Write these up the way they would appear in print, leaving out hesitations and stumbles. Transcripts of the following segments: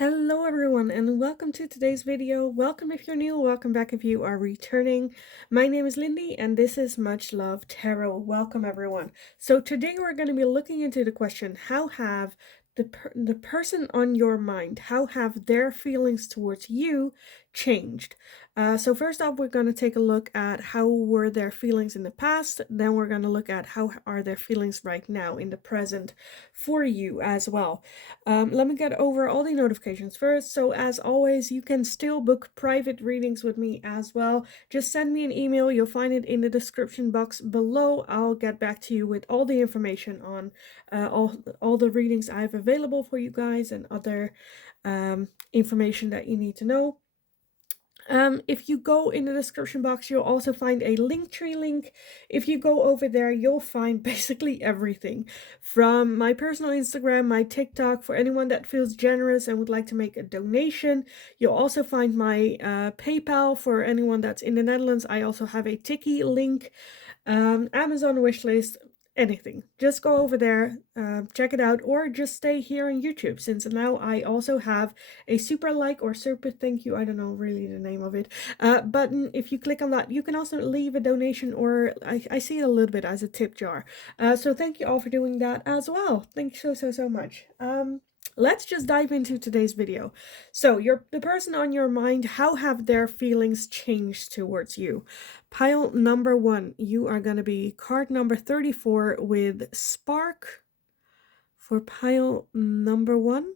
Hello everyone and welcome to today's video. Welcome if you're new, welcome back if you are returning. My name is Lindy and this is Much Love Tarot. Welcome everyone. So today we're going to be looking into the question, how have the person on your mind, how have their feelings towards you changed? So first off, we're going to take a look at how were their feelings in the past. Then we're going to look at how are their feelings right now in the present for you as well. Let me get over all the notifications first. So as always, you can still book private readings with me as well. Just send me an email. You'll find it in the description box below. I'll get back to you with all the information on all the readings I have available for you guys and other information that you need to know. If you go in the description box, you'll also find a Linktree link. If you go over there, you'll find basically everything from my personal Instagram, my TikTok, for anyone that feels generous and would like to make a donation. You'll also find my PayPal for anyone that's in the Netherlands. I also have a Tiki link, Amazon wishlist, anything. Just go over there, check it out, or just stay here on YouTube, since now I also have a super like or super thank you, I don't know really the name of it, button. If you click on that, you can also leave a donation, or I see it a little bit as a tip jar. So thank you all for doing that as well. Thank you so much. Let's just dive into today's video. So the person on your mind, how have their feelings changed towards you? Pile number 1, you are going to be card number 34 with Spark for pile number 1.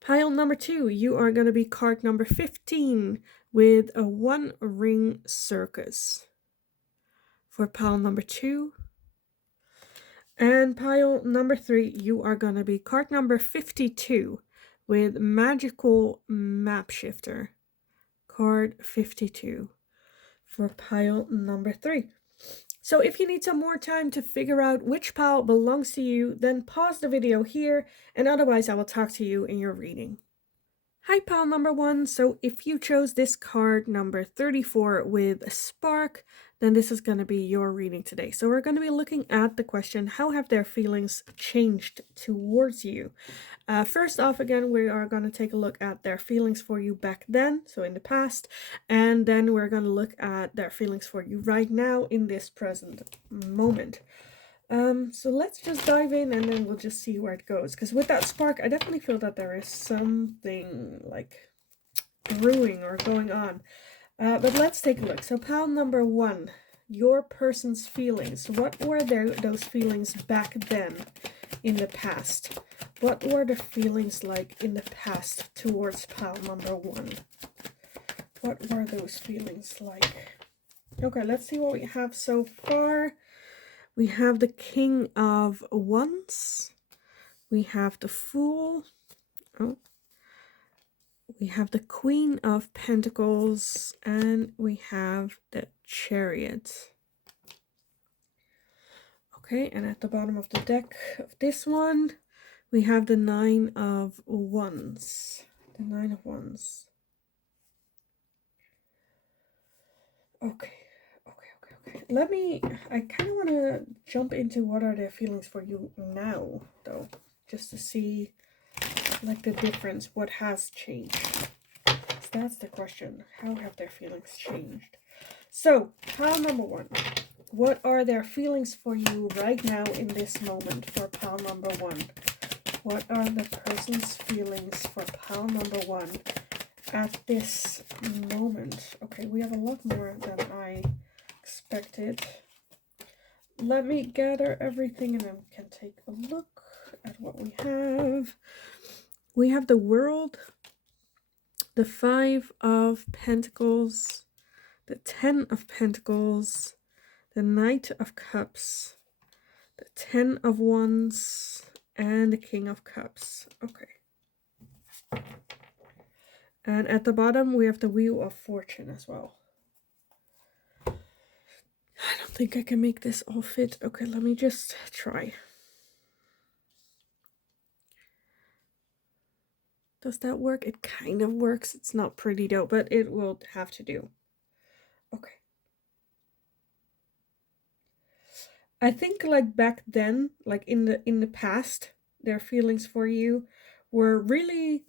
Pile number 2, you are going to be card number 15 with a 1-ring circus for pile number 2. And pile number 3, you are going to be card number 52 with magical map shifter, card 52 for pile number 3. So if you need some more time to figure out which pile belongs to you, then pause the video here, and otherwise I will talk to you in your reading. Hi pile number 1, so if you chose this card number 34 with Spark, then this is going to be your reading today. So we're going to be looking at the question, how have their feelings changed towards you? First off, again, we are going to take a look at their feelings for you back then, so in the past, and then we're going to look at their feelings for you right now in this present moment. So let's just dive in and then we'll just see where it goes. Because with that spark, I definitely feel that there is something like brewing or going on. But let's take a look. So pile number 1, your person's feelings. What were those feelings back then in the past? What were the feelings like in the past towards pile number 1? What were those feelings like? Okay, let's see what we have so far. We have the King of Wands. We have the Fool. Oh. We have the Queen of Pentacles. And we have the Chariot. Okay, and at the bottom of the deck of this one, we have the Nine of Wands. The Nine of Wands. Okay. I kind of want to jump into what are their feelings for you now, though, just to see, like, the difference, what has changed. So that's the question. How have their feelings changed? So, pile number 1. What are their feelings for you right now in this moment for pile number 1? What are the person's feelings for pile number 1 at this moment? Okay, we have a lot more than I expected. Let me gather everything and then we can take a look at what we have. We have the World, the 5 of Pentacles, the 10 of Pentacles, the Knight of Cups, the 10 of Wands, and the King of Cups. Okay. And at the bottom we have the Wheel of Fortune as well. I don't think I can make this all fit. Okay, let me just try. Does that work? It kind of works. It's not pretty though, but it will have to do. Okay. I think like back then, like in the past, their feelings for you were really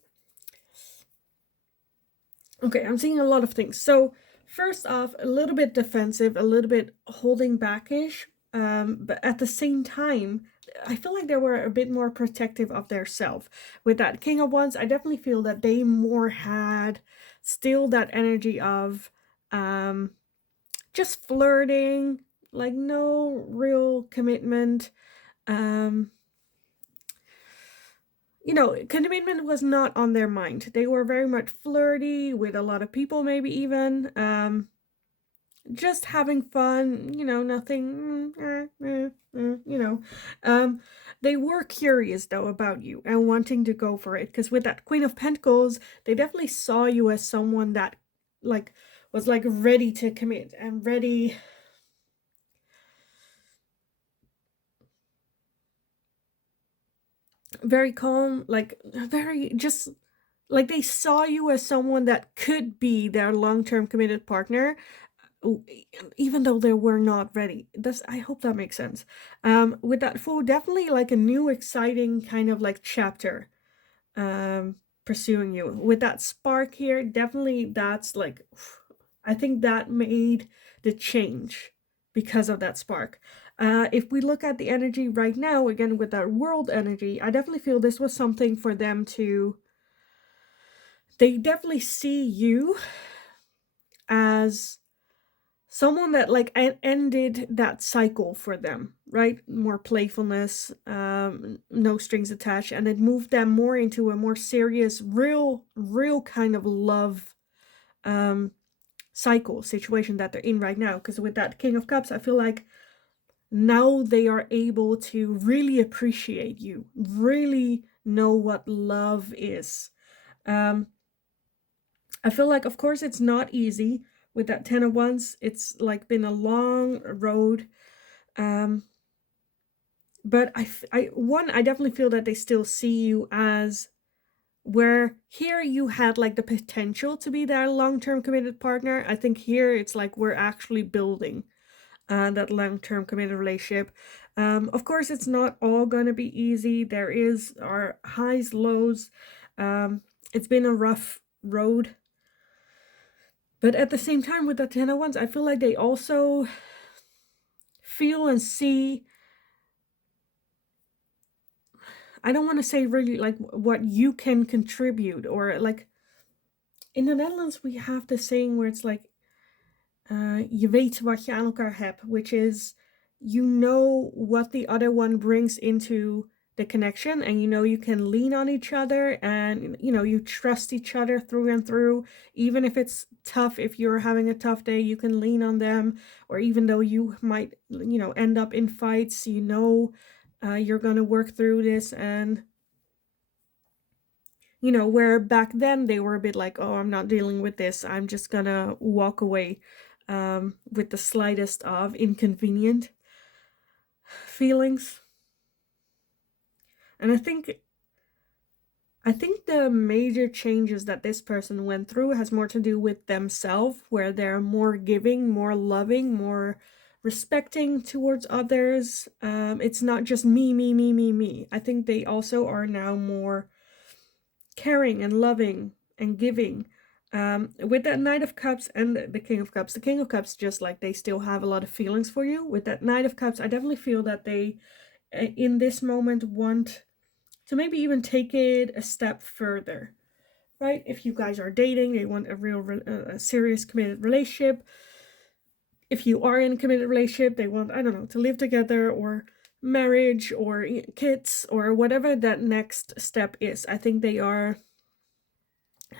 okay. I'm seeing a lot of things. So first off, a little bit defensive, a little bit holding backish, but at the same time, I feel like they were a bit more protective of their self. With that King of Wands, I definitely feel that they more had still that energy of just flirting, like no real commitment. Um, commitment was not on their mind. They were very much flirty with a lot of people, maybe even. Just having fun, nothing, you know. They were curious though about you and wanting to go for it, because with that Queen of Pentacles, they definitely saw you as someone that like was like ready to commit and ready. Very calm, like very just like they saw you as someone that could be their long-term committed partner, even though they were not ready. That's, I hope that makes sense. With that Fool, definitely like a new exciting kind of like chapter pursuing you. With that Spark here, definitely that's like, I think that made the change because of that spark. If we look at the energy right now, again with that World energy, I definitely feel this was something for them to, they definitely see you as someone that like ended that cycle for them, right? More playfulness, no strings attached, and it moved them more into a more serious, real kind of love cycle situation that they're in right now. Because with that King of Cups, I feel like now they are able to really appreciate you, really know what love is. I feel like, of course, it's not easy with that Ten of Wands. It's like been a long road. But I definitely feel that they still see you as, where here you had like the potential to be their long-term committed partner. I think here it's like we're actually building that long-term committed relationship. Of course, it's not all gonna be easy. There is our highs, lows. It's been a rough road. But at the same time, with the Ten of Wands, I feel like they also feel and see, I don't want to say really like what you can contribute, or like in the Netherlands we have this saying where it's like je weet wat je aan elkaar hebt, which is you know what the other one brings into the connection, and you can lean on each other, and you trust each other through and through. Even if it's tough, if you're having a tough day, you can lean on them. Or even though you might end up in fights, you're gonna work through this. And where back then they were a bit like, oh, I'm not dealing with this, I'm just gonna walk away with the slightest of inconvenient feelings. And I think the major changes that this person went through has more to do with themselves, where they're more giving, more loving, more respecting towards others. It's not just me. I think they also are now more caring and loving and giving. With that Knight of Cups and the King of Cups, the King of Cups, just like they still have a lot of feelings for you. With that Knight of Cups, I definitely feel that they, in this moment, want to maybe even take it a step further, right? If you guys are dating, they want a real, serious, committed relationship. If you are in a committed relationship, they want, I don't know, to live together, or marriage, or kids, or whatever that next step is. I think they are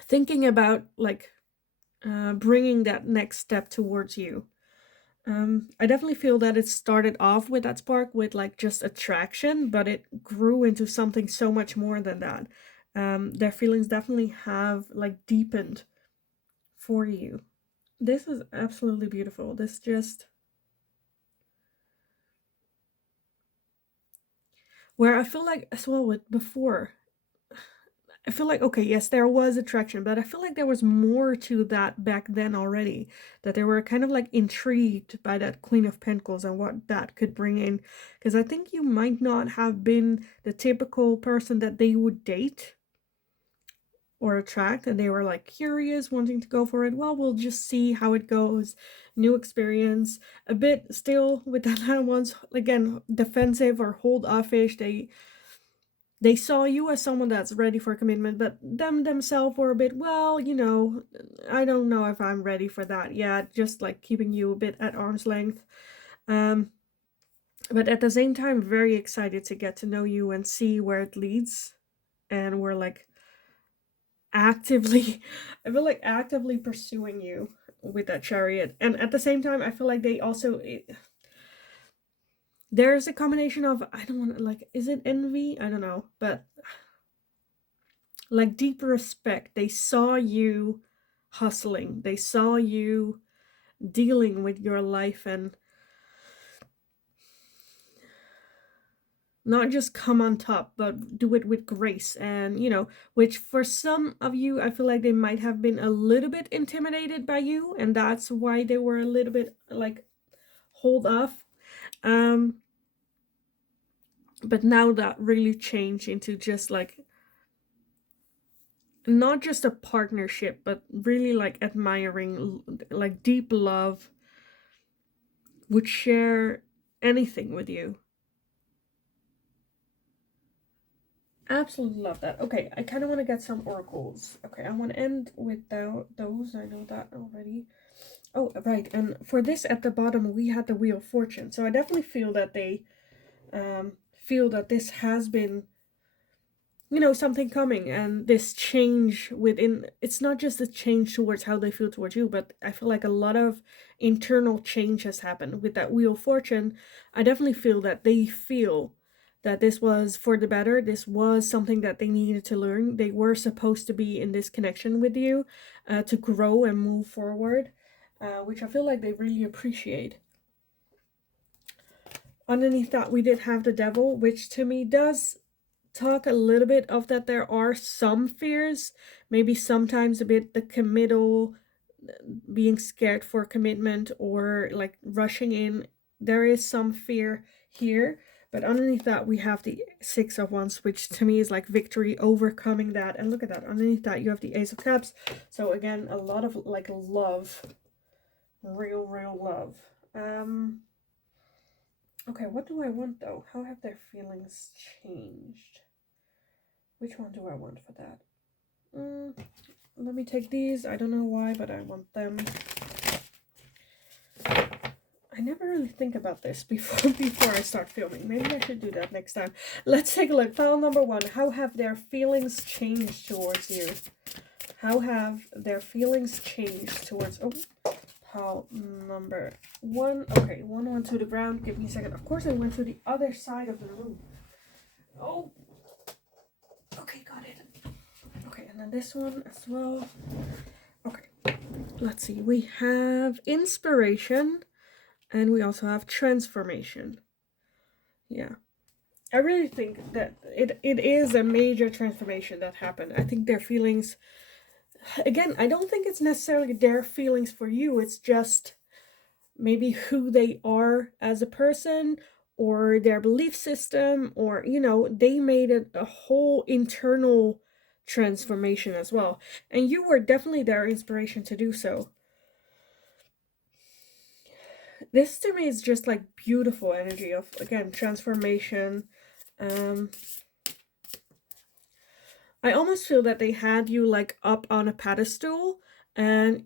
thinking about like bringing that next step towards you. I definitely feel that it started off with that spark with like just attraction, but it grew into something so much more than that. Their feelings definitely have like deepened for you. This is absolutely beautiful. This just, where I feel like as well with before, I feel like, okay, yes, there was attraction, but I feel like there was more to that back then already. That they were kind of like intrigued by that Queen of Pentacles and what that could bring in. Because I think you might not have been the typical person that they would date. or attract, and they were like curious, wanting to go for it. Well, we'll just see how it goes. New experience, a bit still with the little ones, again, defensive or hold offish. They saw you as someone that's ready for commitment, but themselves were a bit, well, I don't know if I'm ready for that yet, just like keeping you a bit at arm's length. But at the same time, very excited to get to know you and see where it leads. And we're like actively, I feel like actively pursuing you with that chariot. And at the same time, I feel like they also, there's a combination of, I don't want to, like, is it envy? I don't know, but like deep respect. They saw you hustling, they saw you dealing with your life, and not just come on top, but do it with grace. And which for some of you, I feel like they might have been a little bit intimidated by you, and that's why they were a little bit like hold off. But now that really changed into just like not just a partnership, but really like admiring, like deep love, would share anything with you. Absolutely love that. Okay, I kind of want to get some oracles. Okay, I want to end with those. I know that already. Oh, right. And for this at the bottom, we had the Wheel of Fortune. So I definitely feel that they feel that this has been, something coming, and this change within, it's not just a change towards how they feel towards you, but I feel like a lot of internal change has happened with that Wheel of Fortune. I definitely feel that they feel that this was for the better. This was something that they needed to learn. They were supposed to be in this connection with you, to grow and move forward, which I feel like they really appreciate. Underneath that, we did have the Devil, which to me does talk a little bit of that there are some fears, maybe sometimes a bit the committal, being scared for commitment or like rushing in. There is some fear here, but underneath that we have the Six of Wands, which to me is like victory, overcoming that. And look at that, underneath that you have the Ace of Cups. So again, a lot of like love, real love. Okay, what do I want though? How have their feelings changed? Which one do I want for that? Let me take these. I don't know why, but I want them. I never really think about this before I start filming. Maybe I should do that next time. Let's take a look. Pile number one. How have their feelings changed towards you? How have their feelings changed towards... Oh, pile number one. Okay, one went to the ground. Give me a second. Of course, I went to the other side of the room. Oh. Okay, got it. Okay, and then this one as well. Okay, let's see. We have inspiration, and we also have transformation. Yeah. I really think that it is a major transformation that happened. I think their feelings, again, I don't think it's necessarily their feelings for you. It's just maybe who they are as a person, or their belief system, or, they made it a whole internal transformation as well. And you were definitely their inspiration to do so. This to me is just like beautiful energy of, again, transformation. I almost feel that they had you like up on a pedestal, and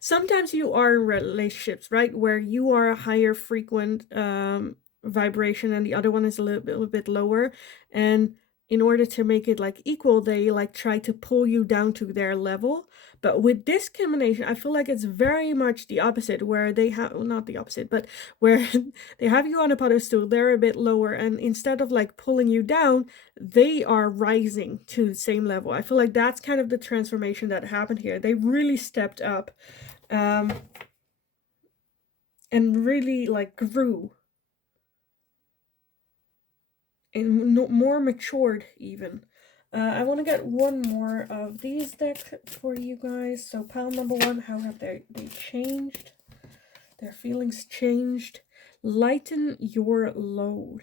sometimes you are in relationships, right, where you are a higher frequent vibration and the other one is a little bit lower, and in order to make it like equal, they like try to pull you down to their level. But with this combination, I feel like it's very much the opposite, where they have, well, not the opposite, but where they have you on a pedestal, they're a bit lower, and instead of like pulling you down, they are rising to the same level. I feel like that's kind of the transformation that happened here. They really stepped up, and really like grew and more matured even. I want to get one more of these decks for you guys. So pile number one, how have they changed? Their feelings changed. Lighten your load.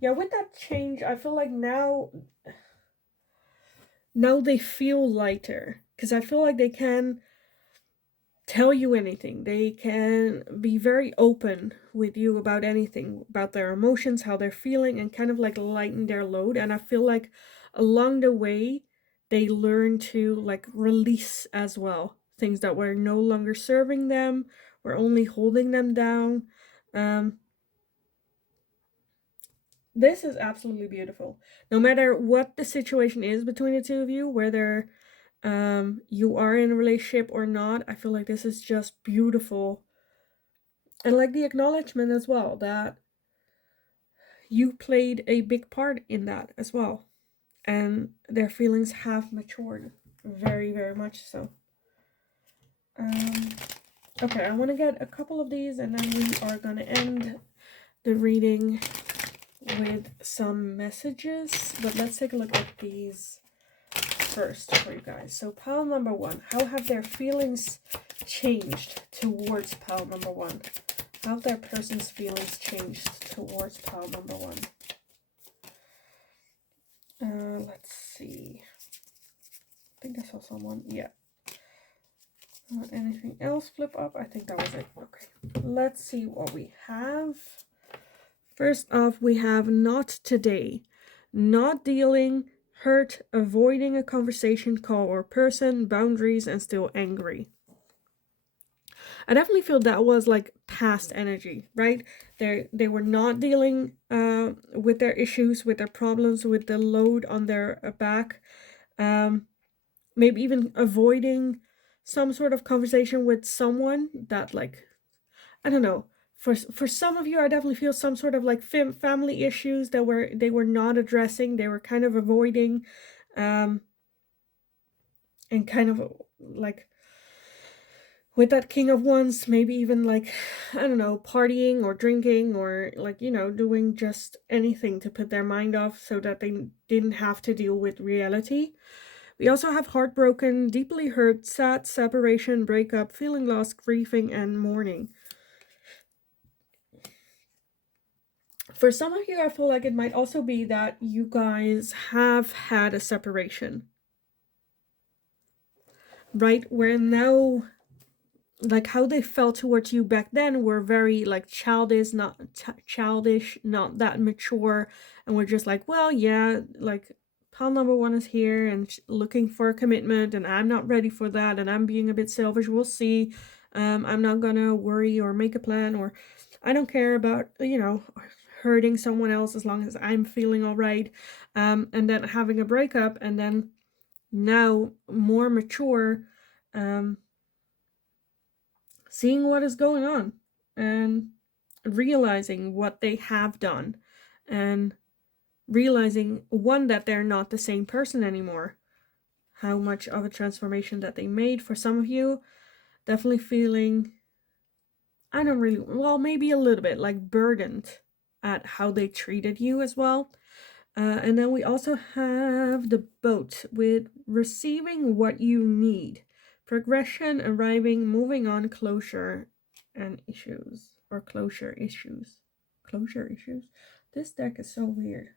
Yeah, with that change, I feel like now they feel lighter, because I feel like they can tell you anything. They can be very open with you about anything, about their emotions, how they're feeling, and kind of like lighten their load. And I feel like along the way, they learn to like release as well things that were no longer serving them, were only holding them down. Um, this is absolutely beautiful. No matter what the situation is between the two of you, whether you are in a relationship or not, I feel like this is just beautiful. And like the acknowledgement as well that you played a big part in that as well. And their feelings have matured very, very much so. Um, okay, I want to get a couple of these and then we are going to end the reading with some messages. But let's take a look at these first for you guys. So pile number one, how have their feelings changed towards pile number one? How have their person's feelings changed towards pile number one? Let's see. I think I saw someone. Yeah. Anything else flip up? I think that was it. Okay. Let's see what we have. First off, we have not today. Not dealing, hurt, avoiding a conversation, call, or person, boundaries, and still angry. I definitely feel that was like past energy, right? They were not dealing with their issues, with their problems, with the load on their back. Maybe even avoiding some sort of conversation with someone that, like, I don't know. For some of you, I definitely feel some sort of like family issues that they were not addressing. They were kind of avoiding, and kind of like with that King of Wands, maybe even like, I don't know, partying or drinking or like, you know, doing just anything to put their mind off so that they didn't have to deal with reality. We also have heartbroken, deeply hurt, sad, separation, breakup, feeling lost, grieving, and mourning. For some of you, I feel like it might also be that you guys have had a separation, right? Where now, like how they felt towards you back then were very like childish, not that mature, and we're just like, well, yeah, like pile number one is here and looking for a commitment, and I'm not ready for that, and I'm being a bit selfish. We'll see. I'm not gonna worry or make a plan, or I don't care about, you know, hurting someone else as long as I'm feeling all right. And then having a breakup, and then now more mature, seeing what is going on and realizing what they have done, and realizing, one, that they're not the same person anymore, how much of a transformation that they made. For some of you, definitely feeling, I don't really, well, maybe a little bit like burdened at how they treated you as well. And then we also have the boat with receiving what you need, progression, arriving, moving on, closure, and issues, or closure issues. Closure issues. This deck is so weird.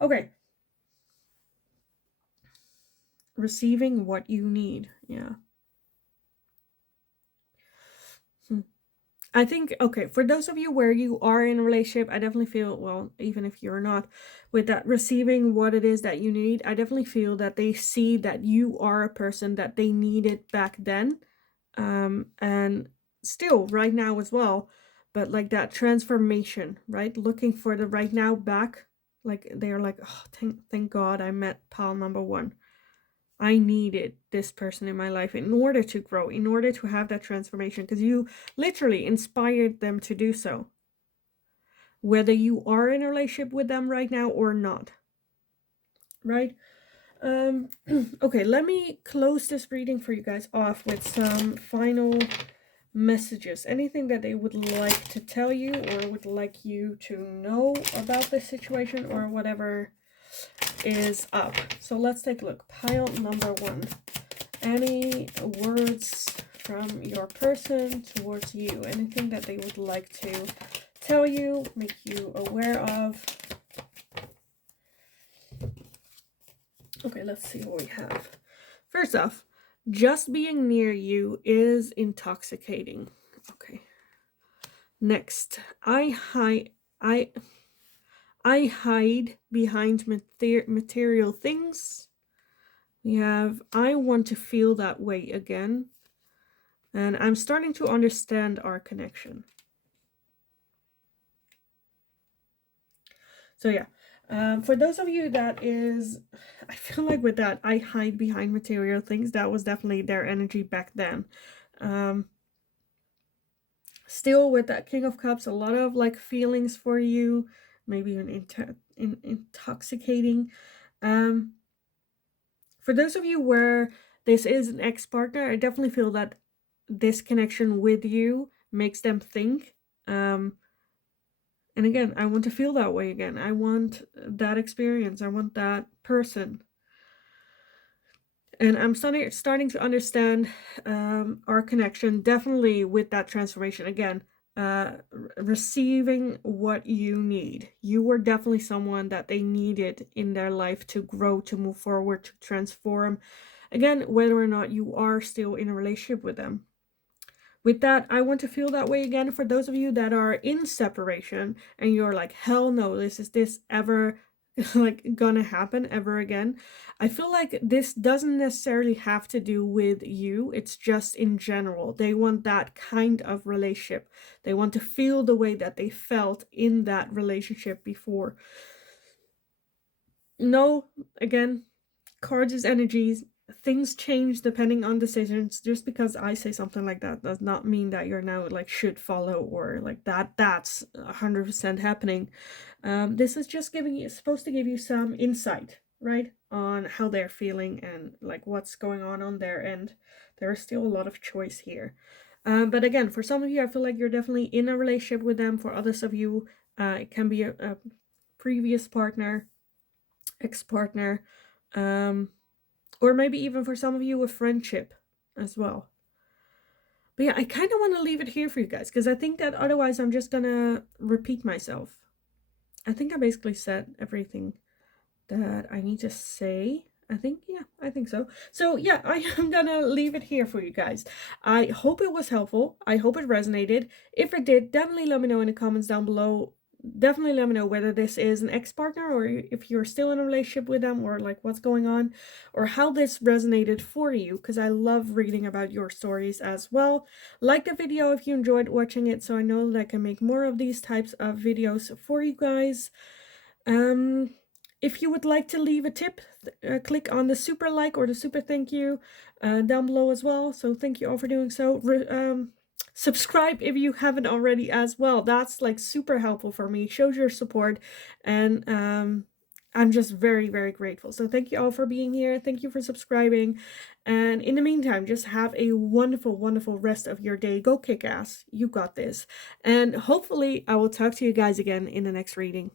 Okay. Receiving what you need. Yeah. I think, okay, for those of you where you are in a relationship, I definitely feel, well, even if you're not, with that receiving what it is that you need, I definitely feel that they see that you are a person that they needed back then, and still right now as well, but like that transformation, right? Looking for the right now back, like they're like, oh, thank God I met pal number one. I needed this person in my life in order to grow, in order to have that transformation, because you literally inspired them to do so. Whether you are in a relationship with them right now or not. Right? Okay, let me close this reading for you guys off with some final messages. Anything that they would like to tell you or would like you to know about this situation or whatever is up. So let's take a look. Pile number one. Any words from your person towards you? Anything that they would like to tell you, make you aware of? Okay, let's see what we have. First off, just being near you is intoxicating. Okay. Next, I hide behind material things. We have I want to feel that way again. And I'm starting to understand our connection. So yeah, for those of you that is, I feel like with that, I hide behind material things. That was definitely their energy back then. Still with that King of Cups, a lot of like feelings for you, maybe even intoxicating. For those of you where this is an ex-partner, I definitely feel that this connection with you makes them think. And again, I want to feel that way again. I want that experience. I want that person. And I'm starting to understand our connection, definitely with that transformation. Again, receiving what you need. You were definitely someone that they needed in their life to grow, to move forward, to transform. Again, whether or not you are still in a relationship with them. With that, I want to feel that way again for those of you that are in separation and you're like, hell no, is this ever like gonna happen ever again? I feel like this doesn't necessarily have to do with you. It's just in general. They want that kind of relationship. They want to feel the way that they felt in that relationship before. No, again, cards is energies. Things change depending on decisions. Just because I say something like that does not mean that you're now like should follow or like that's 100% happening. This is just supposed to give you some insight, right, on how they're feeling and like what's going on their end. There is still a lot of choice here. But again, for some of you, I feel like you're definitely in a relationship with them. For others of you, it can be a previous partner, ex-partner, or maybe even for some of you a friendship as well. But yeah, I kind of want to leave it here for you guys because I think that otherwise I'm just gonna repeat myself. I think I basically said everything that I need to say. I think so. So yeah, I am gonna leave it here for you guys. I hope it was helpful. I hope it resonated. If it did, definitely let me know in the comments down below. Definitely let me know whether this is an ex-partner or if you're still in a relationship with them or like what's going on or how this resonated for you, because I love reading about your stories as well. Like the video if you enjoyed watching it so I know that I can make more of these types of videos for you guys. If you would like to leave a tip, click on the super like or the super thank you down below as well. So thank you all for doing so. Subscribe if you haven't already as well. That's like super helpful for me. Shows your support, and I'm just very, very grateful. So thank you all for being here. Thank you for subscribing. And in the meantime, just have a wonderful, wonderful rest of your day. Go kick ass. You got this. And hopefully I will talk to you guys again in the next reading.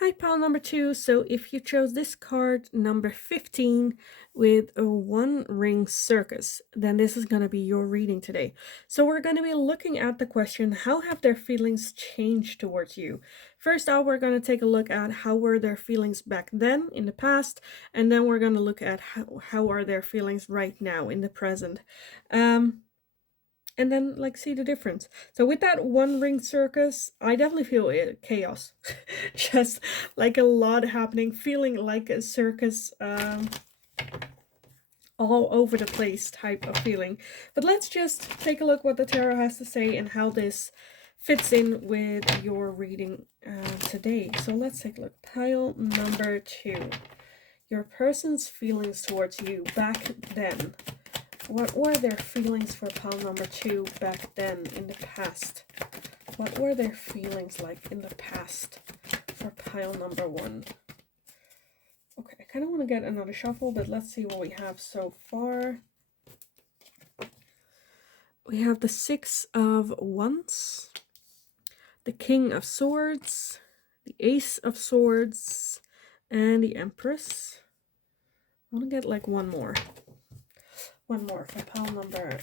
Hi, pile number 2. So if you chose this card, number 15, with a 1-ring circus, then this is going to be your reading today. So we're going to be looking at the question, how have their feelings changed towards you? First off, we're going to take a look at how were their feelings back then in the past, and then we're going to look at how are their feelings right now in the present. And then like see the difference. So with that 1-ring circus, I definitely feel it, chaos. Just like a lot happening, feeling like a circus, all over the place type of feeling. But let's just take a look what the tarot has to say and how this fits in with your reading today. So let's take a look. Pile number 2. Your person's feelings towards you back then. What were their feelings for pile number 2 back then in the past? What were their feelings like in the past for pile number 1? Okay, I kind of want to get another shuffle, but let's see what we have so far. We have the 6 of Wands, the King of Swords, the Ace of Swords, and the Empress. I want to get like one more. One more for pile number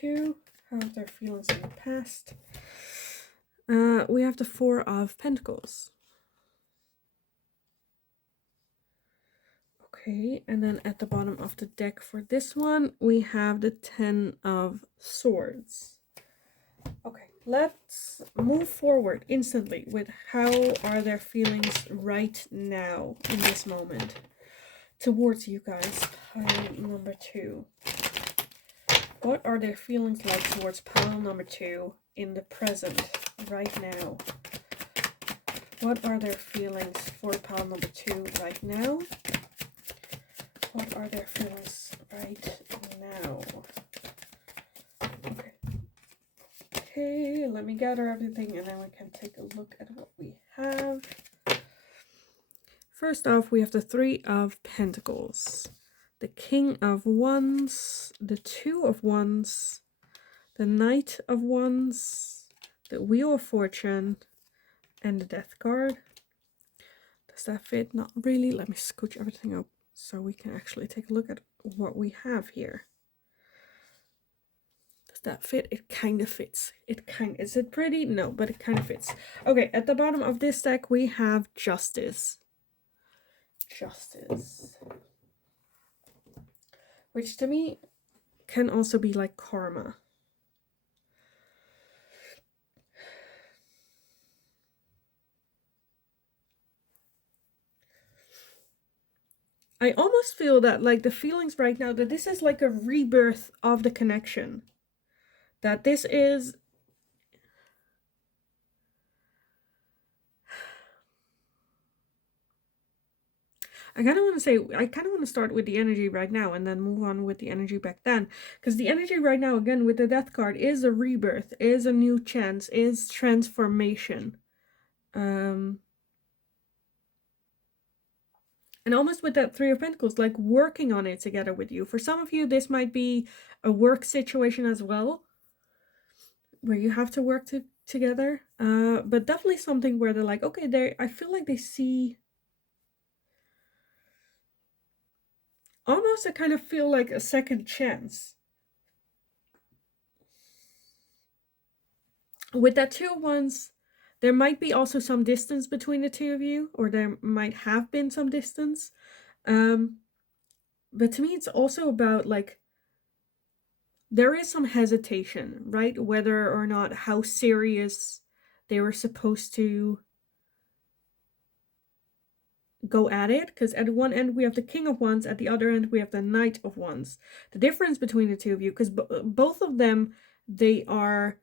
2. How are their feelings in the past? We have the 4 of Pentacles. Okay, and then at the bottom of the deck for this one, we have the 10 of Swords. Okay, let's move forward instantly with how are their feelings right now in this moment towards you guys. Pile number 2. What are their feelings like towards pile number 2 in the present right now? What are their feelings for pile number 2 right now? What are their feelings right now? Okay. Okay, let me gather everything and then we can take a look at what we have. First off, we have the 3 of Pentacles, the King of Wands, the 2 of Wands, the Knight of Wands, the Wheel of Fortune, and the Death card. Does that fit? Not really. Let me scooch everything up so we can actually take a look at what we have here. Does that fit? It kind of fits. Is it pretty? No, but it kind of fits. Okay, at the bottom of this deck we have Justice. Justice. Which to me can also be like karma. I almost feel that like the feelings right now, that this is like a rebirth of the connection. That this is... I kind of want to start with the energy right now and then move on with the energy back then. Because the energy right now, again, with the Death card, is a rebirth, is a new chance, is transformation. And almost with that 3 of Pentacles, like working on it together with you. For some of you, this might be a work situation as well, where you have to work together. But definitely something where they're like, okay, I feel like they see... Almost I kind of feel like a second chance. With that 2 of Wands, there might be also some distance between the 2 of you, or there might have been some distance. But to me, it's also about like, there is some hesitation, right? Whether or not how serious they were supposed to go at it. Because at one end we have the King of Wands, at the other end we have the Knight of Wands. The difference between the 2 of you, because both of them, they are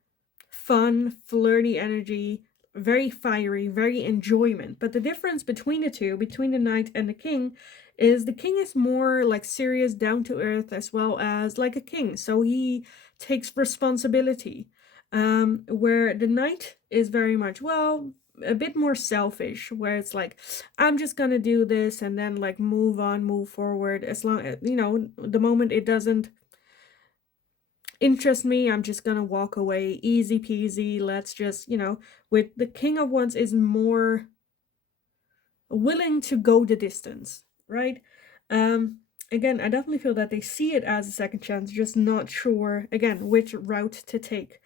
fun, flirty energy, very fiery, very enjoyment. But the difference between the 2, between the Knight and the King, is the King is more like serious, down to earth, as well as like a king. So he takes responsibility. Where the Knight is very much, well, a bit more selfish, where it's like, I'm just gonna do this and then like move on, move forward. As long as, you know, the moment it doesn't interest me, I'm just gonna walk away, easy peasy. Let's just, you know, with the King of Wands is more willing to go the distance, right? Again, I definitely feel that they see it as a second chance, just not sure again which route to take.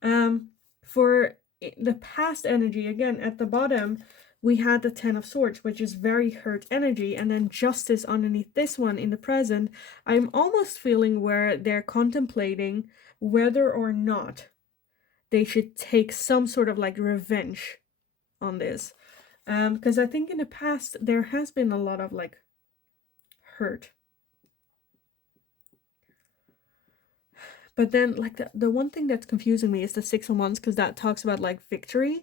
For the past energy, again at the bottom we had the 10 of Swords, which is very hurt energy, and then Justice underneath this one in the present. I'm almost feeling where they're contemplating whether or not they should take some sort of like revenge on this. Because I think in the past there has been a lot of like hurt. But then like the one thing that's confusing me is the 6 of Wands, because that talks about like victory.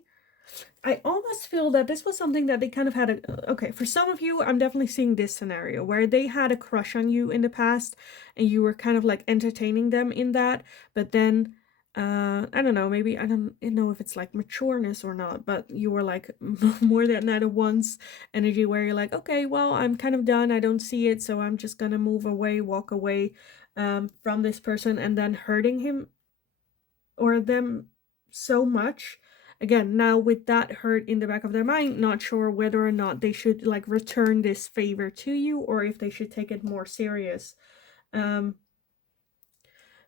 I almost feel that this was something that they kind of had a... Okay, for some of you, I'm definitely seeing this scenario where they had a crush on you in the past and you were kind of like entertaining them in that. But then, I don't know, maybe, I don't know if it's like matureness or not, but you were like more that Knight of Wands energy where you're like, okay, well, I'm kind of done. I don't see it. So I'm just gonna move away, walk away from this person, and then hurting him or them so much. Again, now with that hurt in the back of their mind, not sure whether or not they should like return this favor to you or if they should take it more serious.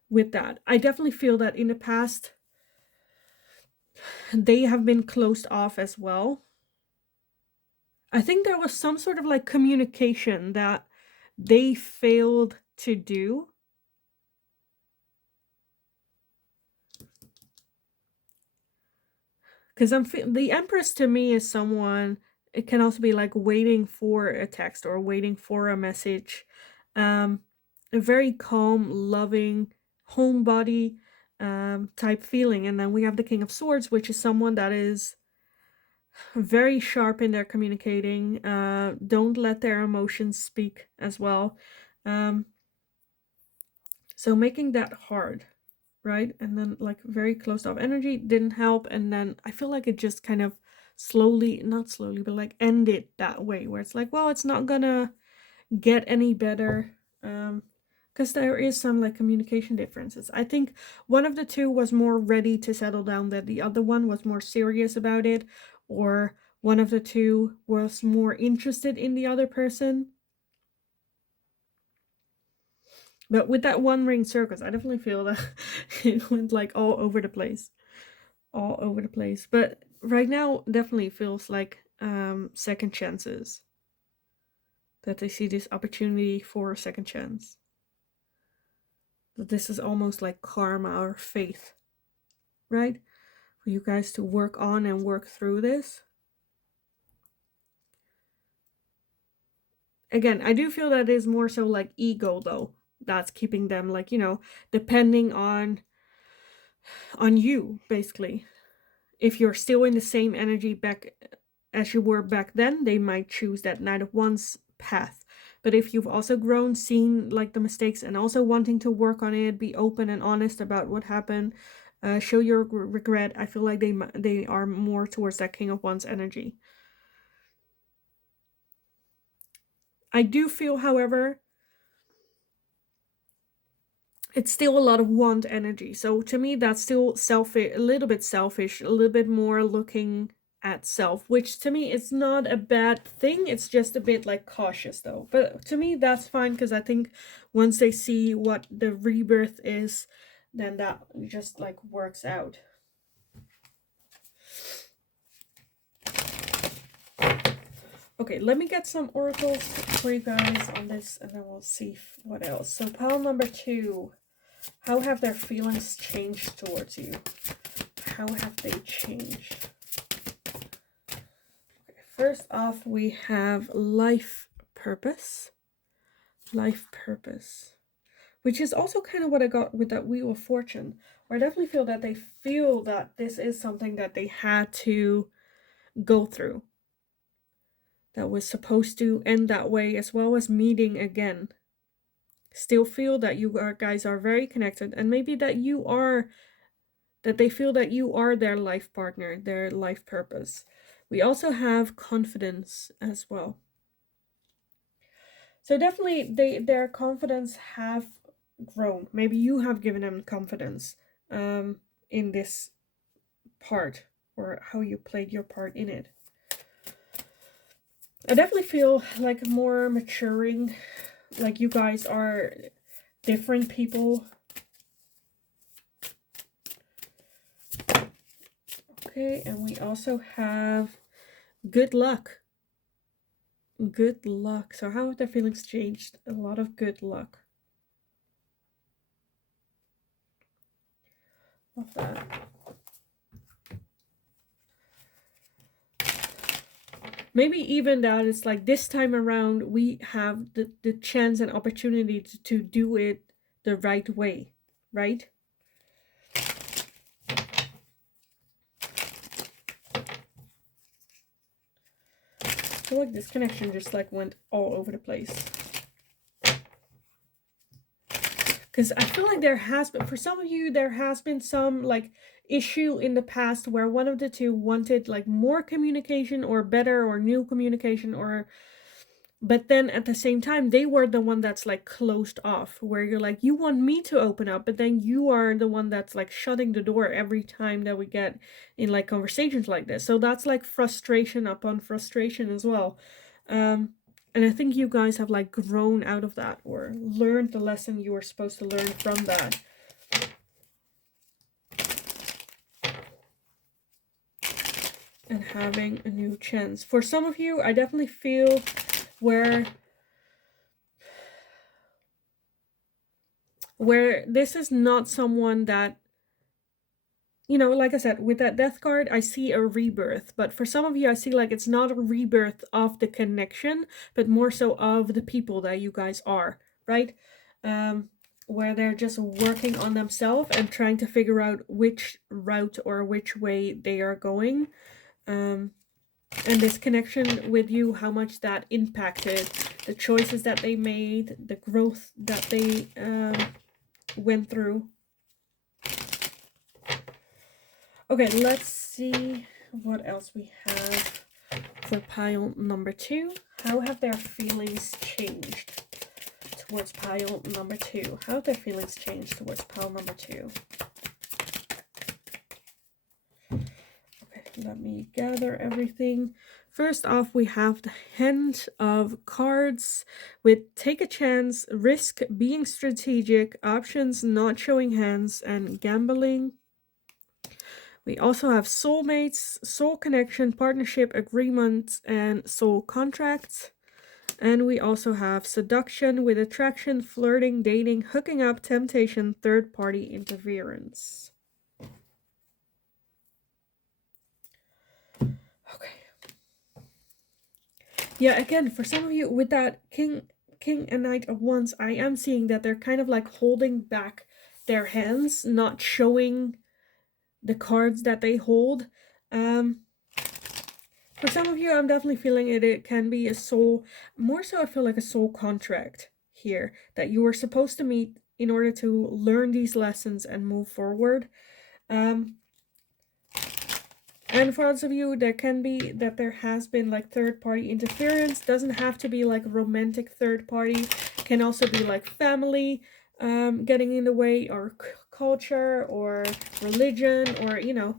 With that, I definitely feel that in the past they have been closed off as well. I think there was some sort of like communication that they failed to do. Because the Empress to me is someone, it can also be like waiting for a text or waiting for a message. A very calm, loving, homebody type feeling. And then we have the King of Swords, which is someone that is very sharp in their communicating. Don't let their emotions speak as well. So making that hard, right? And then like very closed off energy didn't help. And then I feel like it just kind of slowly, not slowly, but like ended that way where it's like, well, it's not gonna get any better. Because there is some like communication differences. I think one of the two was more ready to settle down, that the other one was more serious about it, or one of the two was more interested in the other person. But with that one ring circus, I definitely feel that it went like all over the place. All over the place. But right now definitely feels like second chances. That they see this opportunity for a second chance. That this is almost like karma or faith, right? For you guys to work on and work through this. Again, I do feel that is more so like ego though. That's keeping them like, you know, depending on you, basically. If you're still in the same energy back as you were back then, they might choose that Knight of Wands path. But if you've also grown, seen like the mistakes, and also wanting to work on it, be open and honest about what happened, show your regret, I feel like they are more towards that King of Wands energy. I do feel, however, it's still a lot of want energy. So to me, that's still selfish, a little bit selfish, a little bit more looking at self, which to me is not a bad thing. It's just a bit like cautious though. But to me, that's fine, because I think once they see what the rebirth is, then that just like works out. Okay, let me get some oracles for you guys on this, and then we'll see what else. So pile number 2. How have their feelings changed towards you? How have they changed? Okay, first off, we have life purpose. Life purpose. Which is also kind of what I got with that Wheel of Fortune. Where I definitely feel that they feel that this is something that they had to go through. That was supposed to end that way, as well as meeting again. Still feel that you guys are very connected, and maybe that they feel that you are their life partner, their life purpose. We also have confidence as well. So definitely their confidence have grown. Maybe you have given them confidence in this part, or how you played your part in it. I definitely feel like more maturing, like you guys are different people. Okay, and we also have good luck. Good luck. So how have their feelings changed? A lot of good luck. Love that. Maybe even that it's like this time around we have the chance and opportunity to do it the right way, right? I feel like this connection just like went all over the place. Because I feel like there has been, for some of you, there has been some like issue in the past where one of the two wanted like more communication or better or new communication, or but then at the same time they were the one that's like closed off, where you're like, you want me to open up, but then you are the one that's like shutting the door every time that we get in like conversations like this. So that's like frustration upon frustration as well. And I think you guys have like grown out of that, or learned the lesson you were supposed to learn from that. And having a new chance. For some of you, I definitely feel where where this is not someone that, you know, like I said, with that death card, I see a rebirth. But for some of you, I see like it's not a rebirth of the connection, but more so of the people that you guys are, right? Where they're just working on themselves and trying to figure out which route or which way they are going. And this connection with you, how much that impacted the choices that they made, the growth that they went through. Okay, let's see what else we have for pile number 2. How have their feelings changed towards pile number 2? How have their feelings changed towards pile number 2? Okay, let me gather everything. First off, we have the Hand of Cards with Take a Chance, Risk, Being Strategic, Options, Not Showing Hands, and Gambling. We also have soulmates, soul connection, partnership, agreement, and soul contracts. And we also have seduction with attraction, flirting, dating, hooking up, temptation, third-party interference. Okay. Yeah, again, for some of you with that King and Knight of Wands, I am seeing that they're kind of like holding back their hands, not showing the cards that they hold. For some of you, I'm definitely feeling it. It can be a soul, more so I feel like a soul contract here that you were supposed to meet in order to learn these lessons and move forward. And for others of you, there can be that there has been like third-party interference. Doesn't have to be like romantic third party. Can also be like family getting in the way, or culture, or religion, or, you know,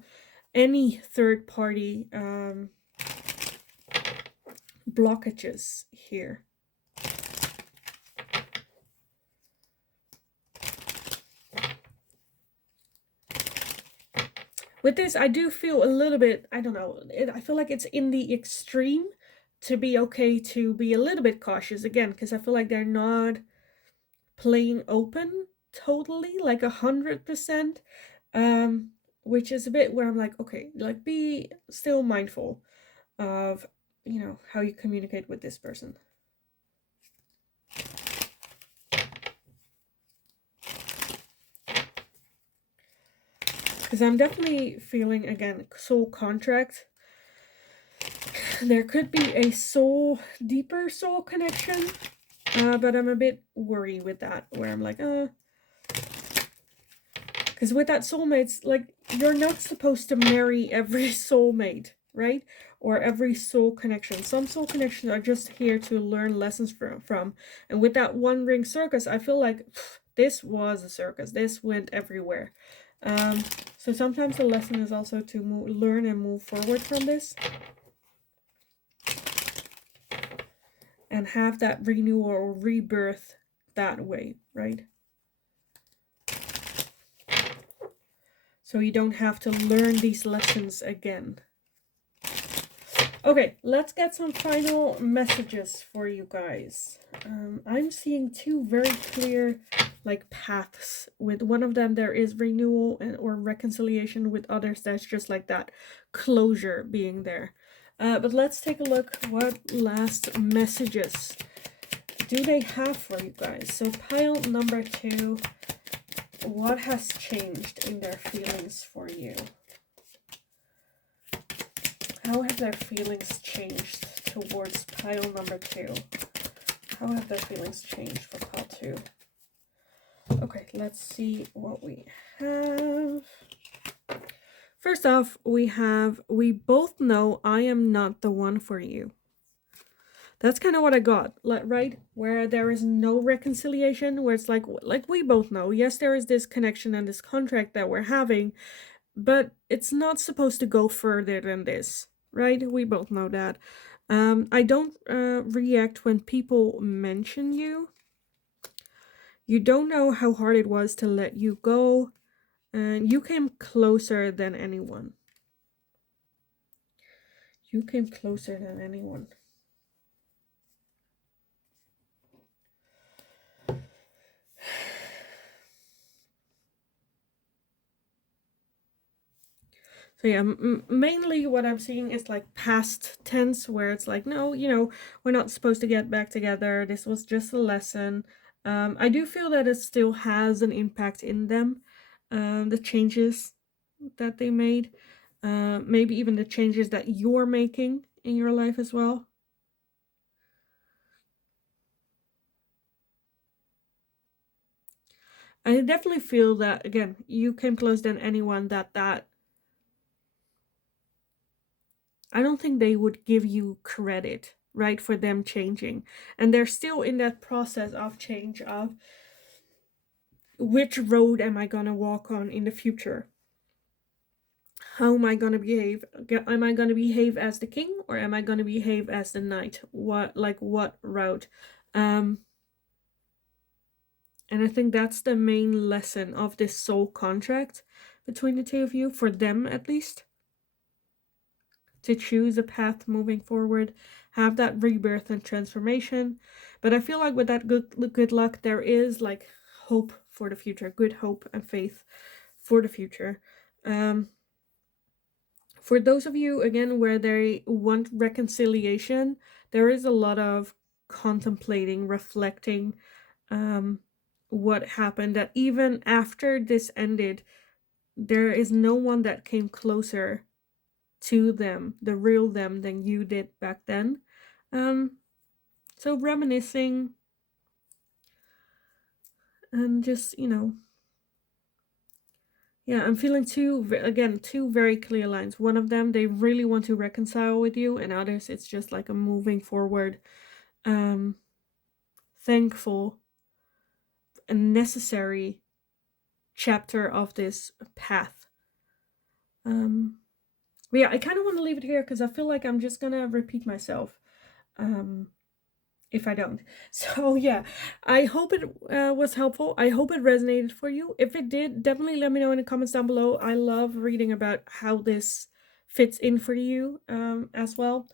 any third-party blockages here. With this, I do feel a little bit, I don't know, I feel like it's in the extreme to be okay to be a little bit cautious again, because I feel like they're not playing open totally, like 100%, which is a bit where I'm like, okay, like be still mindful of, you know, how you communicate with this person. Because I'm definitely feeling, again, soul contract. There could be a soul, deeper soul connection, but I'm a bit worried with that, where I'm like, because with that soulmates, like, you're not supposed to marry every soulmate, right? Or every soul connection. Some soul connections are just here to learn lessons from. And with that One Ring circus, I feel like this was a circus. This went everywhere. So sometimes the lesson is also to learn and move forward from this. And have that renewal or rebirth that way, right? So you don't have to learn these lessons again. Okay, let's get some final messages for you guys. I'm seeing 2 very clear like paths. With one of them there is renewal and or reconciliation, with others that's just like that closure being there. But let's take a look what last messages do they have for you guys. So pile number 2, what has changed in their feelings for you? How have their feelings changed towards pile number 2? How have their feelings changed for pile 2? Okay, let's see what we have. First off, we have, we both know I am not the one for you. That's kind of what I got, right? Where there is no reconciliation, where it's like we both know, yes, there is this connection and this contract that we're having, but it's not supposed to go further than this, right? We both know that. I don't react when people mention you. You don't know how hard it was to let you go, and you came closer than anyone. You came closer than anyone. So yeah, mainly what I'm seeing is like past tense, where it's like, no, we're not supposed to get back together. This was just a lesson. I do feel that it still has an impact in them, the changes that they made, maybe even the changes that you're making in your life as well. I definitely feel that, again, you came closer than anyone, that I don't think they would give you credit, right, for them changing. And they're still in that process of change, of which road am I gonna walk on in the future? How am I gonna behave? Am I gonna behave as the king, or am I gonna behave as the knight? What route? Um, and I think that's the main lesson of this soul contract between the two of you, for them at least, to choose a path moving forward, have that rebirth and transformation. But I feel like with that good luck, there is like hope for the future, good hope and faith for the future. For those of you, again, where they want reconciliation, there is a lot of contemplating, reflecting, um, what happened, that even after this ended, there is no one that came closer to them, the real them, than you did back then. Um, so reminiscing, and just, yeah, I'm feeling two very clear lines. One of them, they really want to reconcile with you, and others, it's just like a moving forward, um, thankful and necessary chapter of this path. But yeah, I kind of want to leave it here because I feel like I'm just gonna repeat myself. Um, if I don't. So yeah, I hope it was helpful. I hope it resonated for you. If it did, definitely let me know in the comments down below. I love reading about how this fits in for you, as well.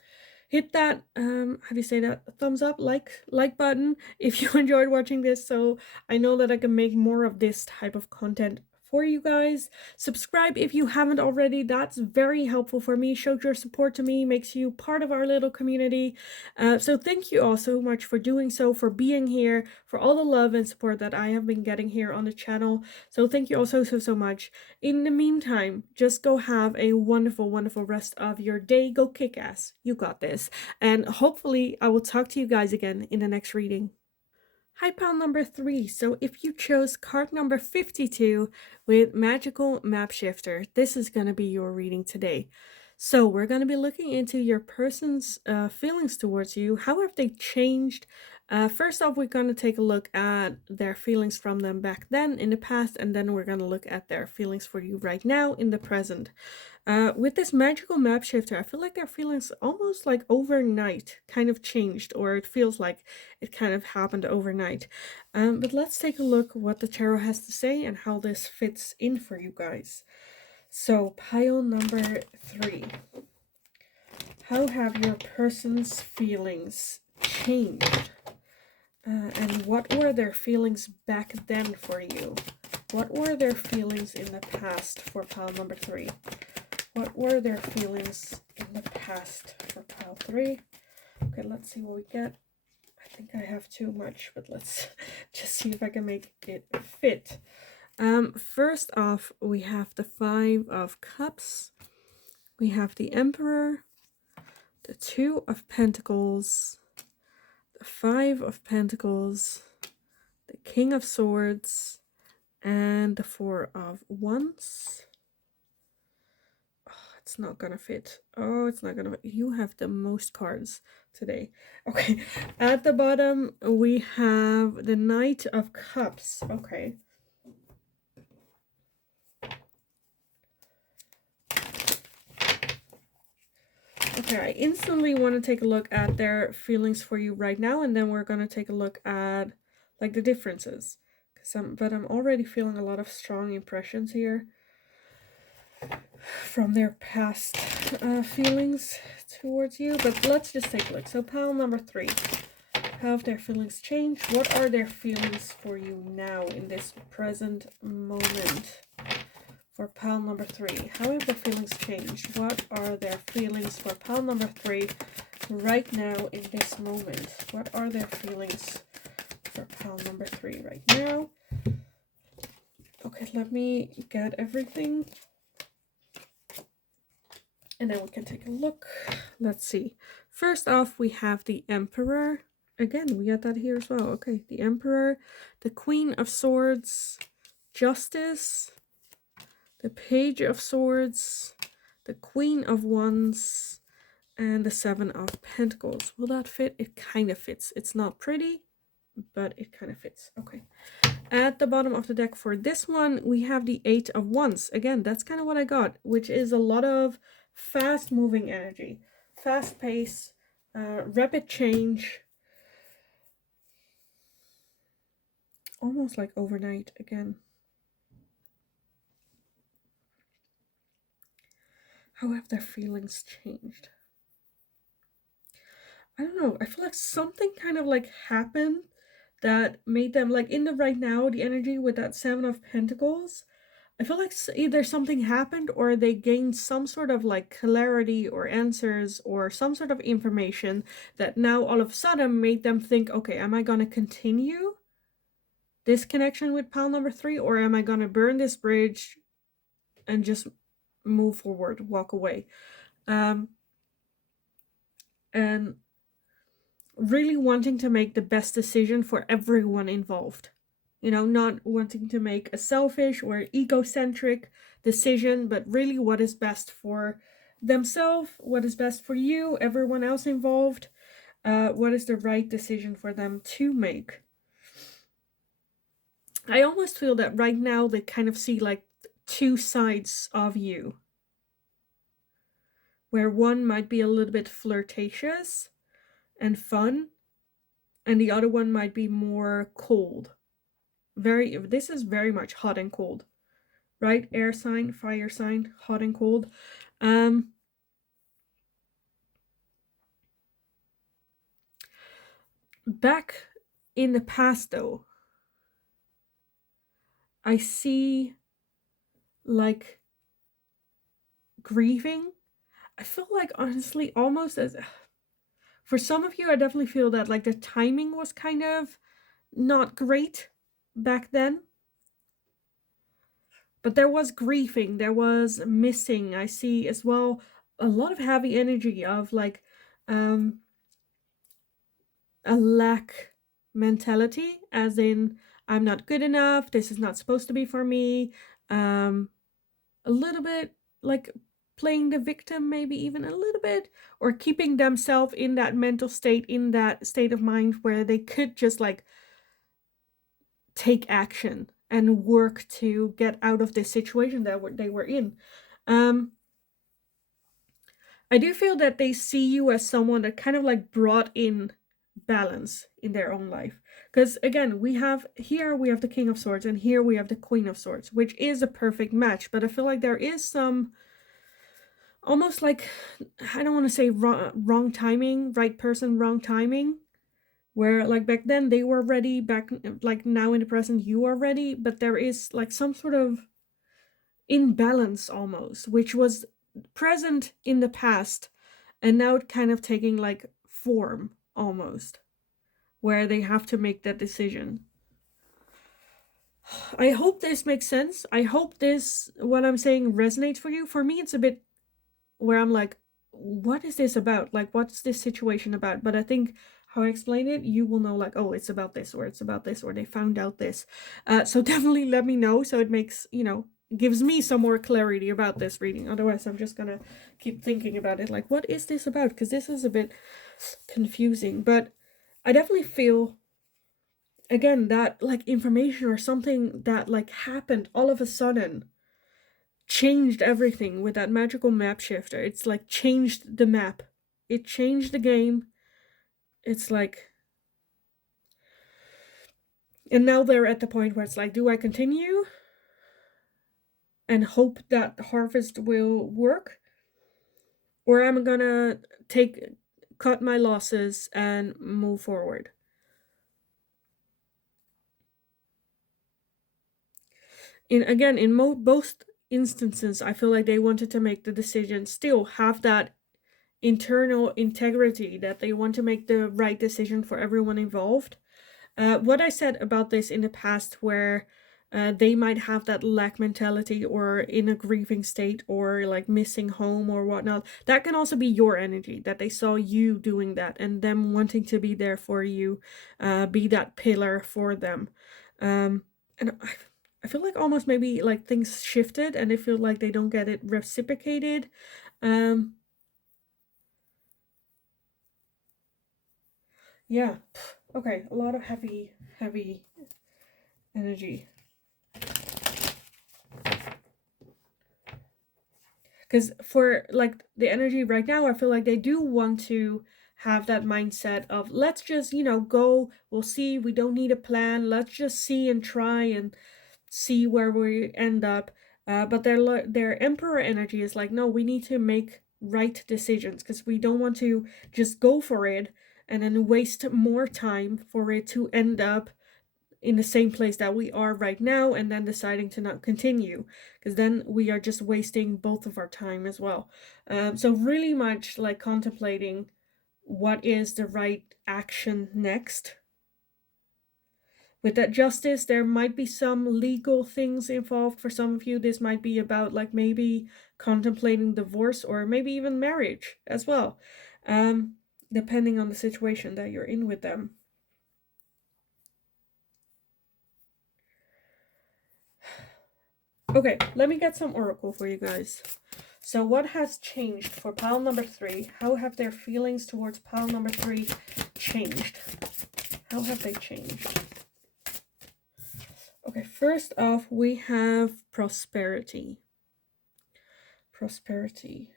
Hit that, how do you say that, thumbs up, like button if you enjoyed watching this, so I know that I can make more of this type of content for you guys. Subscribe if you haven't already. That's very helpful for me, shows your support to me, makes you part of our little community. So thank you all so much for doing so, for being here, for all the love and support that I have been getting here on the channel. So thank you all so much. In the meantime, just go have a wonderful, wonderful rest of your day. Go kick ass. You got this. And hopefully I will talk to you guys again in the next reading. Hi, pal number 3. So if you chose card number 52 with Magical Map Shifter, this is going to be your reading today. So we're going to be looking into your person's feelings towards you. How have they changed? First off, we're going to take a look at their feelings from them back then in the past, and then we're going to look at their feelings for you right now in the present. With this magical map shifter, I feel like their feelings almost like overnight kind of changed, or it feels like it kind of happened overnight. But let's take a look what the tarot has to say and how this fits in for you guys. So, pile number 3. How have your person's feelings changed? And what were their feelings back then for you? What were their feelings in the past for pile number 3? What were their feelings in the past for pile 3? Okay, let's see what we get. I think I have too much, but let's just see if I can make it fit. First off, we have the 5 of Cups. We have the Emperor, the 2 of Pentacles, the 5 of Pentacles, the King of Swords, and the 4 of Wands. It's not gonna fit. Oh, it's not gonna. You have the most cards today. Okay, at the bottom we have the Knight of Cups. Okay. Okay, I instantly want to take a look at their feelings for you right now, and then we're gonna take a look at like the differences. But I'm already feeling a lot of strong impressions here from their past feelings towards you. But let's just take a look. So pile number 3. How have their feelings changed? What are their feelings for you now in this present moment for pile number 3. How have their feelings changed? What are their feelings for pile number 3 right now in this moment? What are their feelings for pile number 3 right now? Okay, let me get everything. And then we can take a look. Let's see. First off, we have the Emperor. Again, we got that here as well. Okay, the Emperor, the Queen of Swords, Justice, the Page of Swords, the Queen of Wands, and the Seven of Pentacles. Will that fit? It kind of fits. It's not pretty, but it kind of fits. Okay. At the bottom of the deck for this one, we have the Eight of Wands. Again, that's kind of what I got, which is a lot of fast-moving energy. Fast pace, rapid change. Almost like overnight again. How have their feelings changed? I don't know. I feel like something kind of like happened that made them, like in the right now, the energy with that Seven of Pentacles, I feel like either something happened or they gained some sort of like clarity or answers or some sort of information that now all of a sudden made them think, okay, am I going to continue this connection with pile number 3, or am I going to burn this bridge and just move forward, walk away? And really wanting to make the best decision for everyone involved. You know, not wanting to make a selfish or egocentric decision, but really what is best for themselves, what is best for you, everyone else involved, what is the right decision for them to make. I almost feel that right now they kind of see like two sides of you, where one might be a little bit flirtatious and fun, and the other one might be more cold. This is very much hot and cold, right? Air sign, fire sign, hot and cold. Back in the past though, I see like grieving. I feel like honestly almost as, for some of you, I definitely feel that like the timing was kind of not great back then. But there was grieving, there was missing. I see as well a lot of heavy energy of like a lack mentality, as in I'm not good enough, this is not supposed to be for me. A little bit like playing the victim, maybe even a little bit, or keeping themselves in that mental state, in that state of mind where they could just like take action and work to get out of this situation that they were in. I do feel that they see you as someone that kind of like brought in balance in their own life. Because again, we have the King of Swords, and here we have the Queen of Swords, which is a perfect match. But I feel like there is some almost like, I don't want to say wrong timing, right person, wrong timing. Where like back then they were ready, back like now in the present you are ready, but there is like some sort of imbalance almost, which was present in the past and now kind of taking like form almost, where they have to make that decision. I hope this makes sense. I hope this, what I'm saying, resonates for you. For me, it's a bit where I'm like, what is this about? Like, what's this situation about? But I think how I explain it, you will know like, oh, it's about this, or it's about this, or they found out this. So definitely let me know, so it makes, gives me some more clarity about this reading. Otherwise, I'm just gonna keep thinking about it. Like, what is this about? Because this is a bit confusing. But I definitely feel, again, that like information or something that like happened all of a sudden changed everything with that magical map shifter. It's like changed the map. It changed the game. It's like, and now they're at the point where it's like, do I continue and hope that the harvest will work, or am I gonna cut my losses and move forward? instances, I feel like they wanted to make the decision, still have that internal integrity that they want to make the right decision for everyone involved. What I said about this in the past, where they might have that lack mentality or in a grieving state or like missing home or whatnot, that can also be your energy, that they saw you doing that and them wanting to be there for you, be that pillar for them. And I feel like almost maybe like things shifted and they feel like they don't get it reciprocated. Um, yeah. Okay, a lot of heavy energy. Because for like the energy right now, I feel like they do want to have that mindset of let's just, go, we'll see, we don't need a plan, let's just see and try and see where we end up. But their emperor energy is like, no, we need to make right decisions because we don't want to just go for it and then waste more time for it to end up in the same place that we are right now and then deciding to not continue, because then we are just wasting both of our time as well. So really much like contemplating what is the right action next. With that justice, there might be some legal things involved. For some of you, this might be about like maybe contemplating divorce or maybe even marriage as well, depending on the situation that you're in with them. Okay, let me get some oracle for you guys. So what has changed for pile number 3? How have their feelings towards pile number 3 changed? How have they changed? Okay, first off, we have prosperity. Prosperity.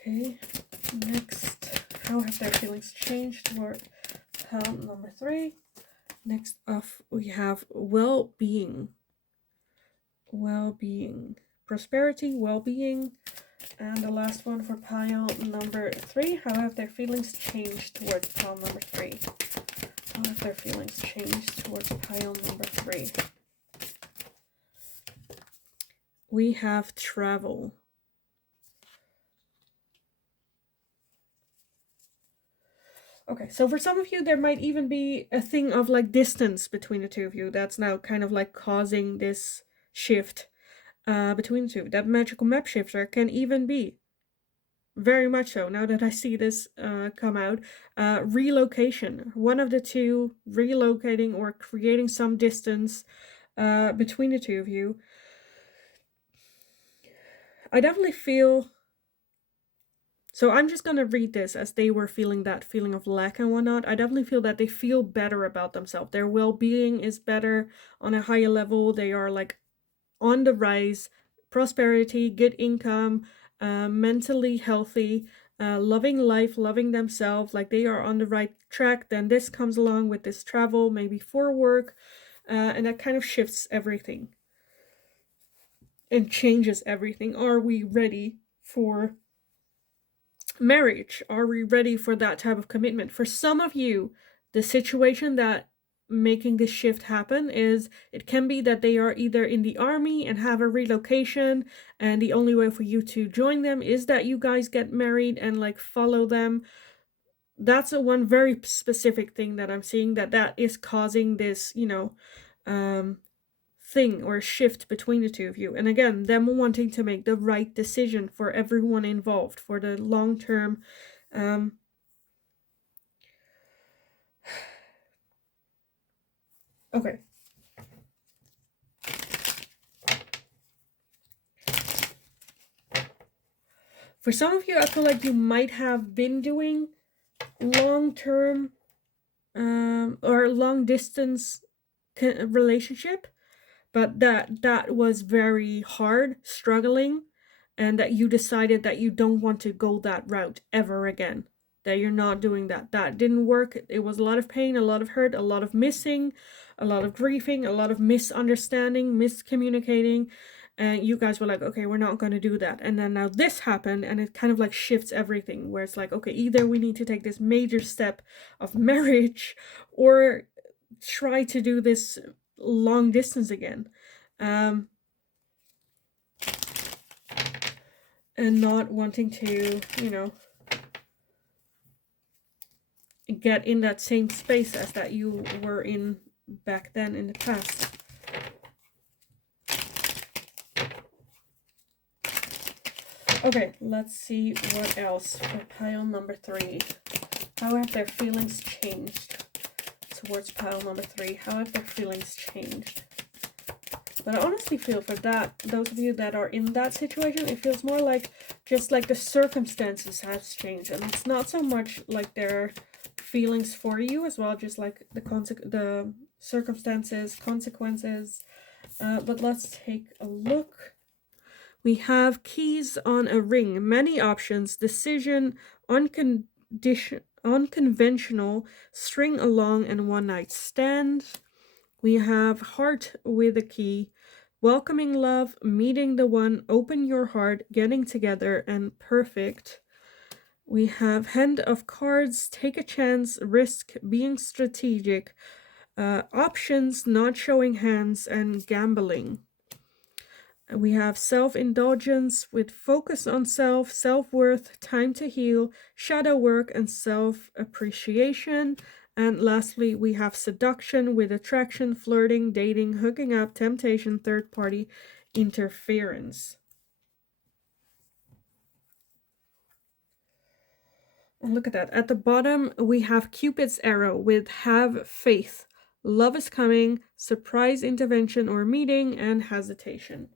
Okay, next, how have their feelings changed toward pile number 3? Next off, we have well-being. Well-being. Prosperity, well-being. And the last one for pile number 3. How have their feelings changed towards pile number 3? How have their feelings changed towards pile number 3? We have travel. Okay, so for some of you, there might even be a thing of like distance between the two of you. That's now kind of like causing this shift between the two. That magical map shifter can even be, very much so, now that I see this come out, relocation. One of the two relocating or creating some distance between the two of you. I definitely feel... So I'm just going to read this as they were feeling that feeling of lack and whatnot. I definitely feel that they feel better about themselves. Their well-being is better on a higher level. They are like on the rise. Prosperity, good income, mentally healthy, loving life, loving themselves. Like they are on the right track. Then this comes along with this travel, maybe for work. And that kind of shifts everything. And changes everything. Are we ready for marriage? Are we ready for that type of commitment? For some of you, the situation that making this shift happen is, it can be that they are either in the army and have a relocation, and the only way for you to join them is that you guys get married and like follow them. That's a one very specific thing that I'm seeing, that is causing this, thing or shift between the two of you. And again, them wanting to make the right decision for everyone involved for the long term. Okay. For some of you, I feel like you might have been doing long-term or long-distance relationship, but that was very hard, struggling, and that you decided that you don't want to go that route ever again, that you're not doing that. That didn't work. It was a lot of pain, a lot of hurt, a lot of missing, a lot of grieving, a lot of misunderstanding, miscommunicating, and you guys were like, okay, we're not going to do that. And then now this happened, and it kind of like shifts everything, where it's like, okay, either we need to take this major step of marriage or try to do this long distance again. and not wanting to, you know, get in that same space as that you were in back then in the past. Okay, let's see what else for pile number 3. How have their feelings changed towards pile number 3? How have their feelings changed? But I honestly feel for that, those of you that are in that situation, it feels more like just like the circumstances has changed. And it's not so much like their feelings for you as well, just like the circumstances, consequences. But let's take a look. We have keys on a ring, many options, decision, unconventional, string along, and one night stand. We have heart with a key, welcoming love, meeting the one, open your heart, getting together, and perfect. We have hand of cards, take a chance, risk, being strategic, options, not showing hands, and gambling. We have self-indulgence with focus on self, self-worth, time to heal, shadow work, and self-appreciation. And lastly, we have seduction with attraction, flirting, dating, hooking up, temptation, third-party interference. And look at that. At the bottom, we have Cupid's arrow with have faith, love is coming, surprise intervention or meeting, and hesitation.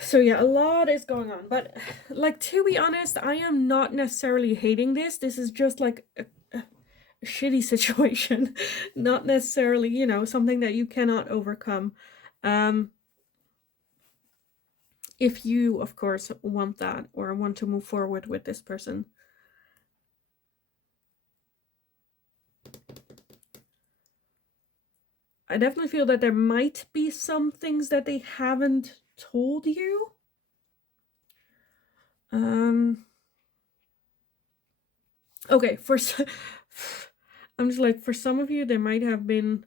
So yeah, a lot is going on, but like, to be honest, I am not necessarily hating this. This is just like a shitty situation, not necessarily, you know, something that you cannot overcome. If you, of course, want that or want to move forward with this person. I definitely feel that there might be some things that they haven't told you. Okay, I'm just like, for some of you, there might have been.